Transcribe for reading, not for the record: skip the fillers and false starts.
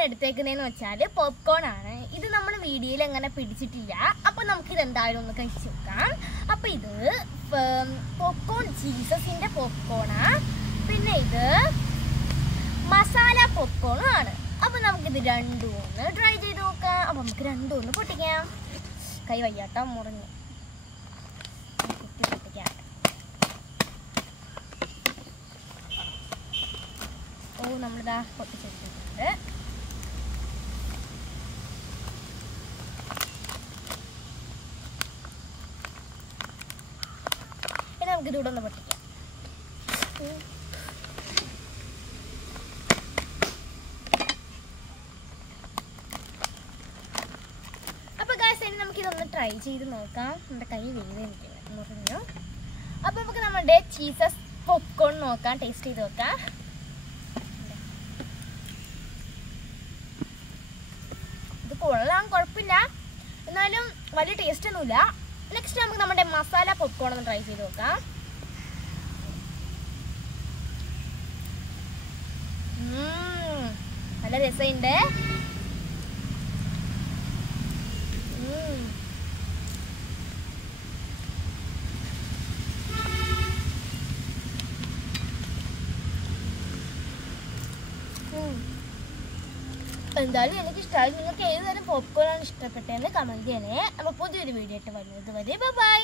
ഇന്ന് എടുത്തേക്കുന്നതെന്ന് വെച്ചാൽ പോപ്കോൺ ആണ്. ഇത് നമ്മൾ വീഡിയോയിൽ അങ്ങനെ പിടിച്ചിട്ടില്ല. അപ്പോൾ നമുക്കിത് എന്തായാലും ഒന്ന് കഴിച്ച് നോക്കാം. അപ്പോൾ ഇത് പോപ്കോൺ ജീസസിൻ്റെ പോപ്കോണാ. പിന്നെ ഇത് മസാല പോപ്കോണും ആണ്. അപ്പോൾ നമുക്കിത് രണ്ടും ഒന്ന് ട്രൈ ചെയ്ത് നോക്കാം. അപ്പോൾ നമുക്ക് രണ്ടും ഒന്ന് പൊട്ടിക്കാം. കൈ വയ്യാട്ടോ, മുറിഞ്ഞു. പൊട്ടിക്കാം. ഓ, നമ്മളിതാ പൊട്ടിച്ചെടുത്തിട്ടുണ്ട്. ഇനി നമുക്കിത് ഇവിടെ ഒന്ന് പൊട്ടിക്കാം. നമുക്കിതൊന്ന് ട്രൈ ചെയ്ത് നോക്കാം. നമ്മുടെ കൈ വേദനിക്കുന്നു, മുറിഞ്ഞു. അപ്പോൾ നമുക്ക് നമ്മുടെ ചീസസ് പോപ്കോൺ നോക്കാം, ടേസ്റ്റ് ചെയ്ത് നോക്കാം. ഇത് കൊള്ളാൻ കുഴപ്പമില്ല, എന്നാലും വലിയ ടേസ്റ്റ് ഒന്നുമില്ല. നെക്സ്റ്റ് നമുക്ക് നമ്മുടെ മസാല പോപ്കോൺ ഒന്ന് ട്രൈ ചെയ്ത് നോക്കാം. നല്ല രസമുണ്ട്. എന്തായാലും എനിക്കിഷ്ടമായി. നിങ്ങൾക്ക് ഏത് തരം പോപ്കോൺ ആണ് ഇഷ്ടപ്പെട്ടതെന്ന് കമൻറ്റ് ചെയ്യണേ. അപ്പോൾ പുതിയൊരു വീഡിയോ ആയിട്ട് വരുന്നത് വരെ ബൈ.